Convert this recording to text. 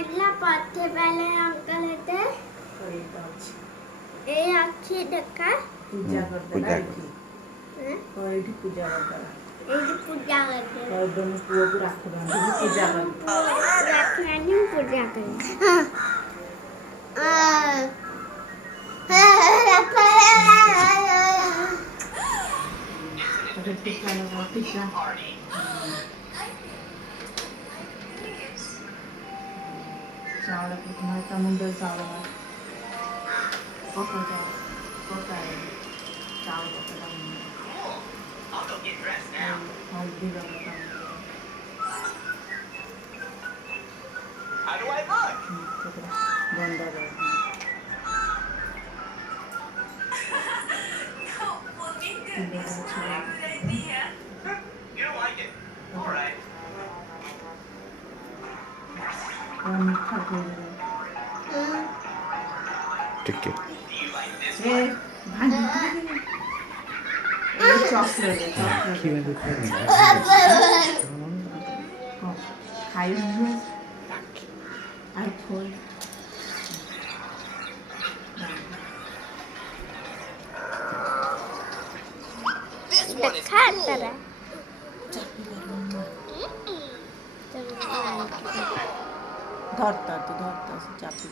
এগুলা পথে বেলে অঙ্কল হতে এই আছে দেখা ପୂଜା କରିଦେଲା ଏଇଠି ଏଇଠି ପୂଜା କରିଦେଲା ଏଇଠି ପୂଜା କରିଦେଲା କହିବ ମୁଁ ପୁଅକୁ ରାକ୍ଷୀ ବାନ୍ଧିବି ପୂଜା କରିବି ରାକ୍ଷୀ ପୂଜା କରିବି ଟିକା ଲଗାଅ ଟିକା ଚାଉଳ ପ୍ରଥମେ ତା ମୁଣ୍ଡରେ ଚାଉଳ ପକା ଚାଉଳ ପକାଏ ଚାଉଳ ପକା ହଳଦୀ ଲଗା ତା ମୁଣ୍ଡରେ ଗନ୍ଧ ଦବ ମିଠା ଖାଇଦେବ ଟିକେ ଏ ଭାଙ୍ଗି ଚକଲେଟ୍ ଖାଇବୁ ଆଉ ଖୋଲ ଦେଖା ତାରା ଧରତା ତୁ ଧରତା ସେ ଚାପି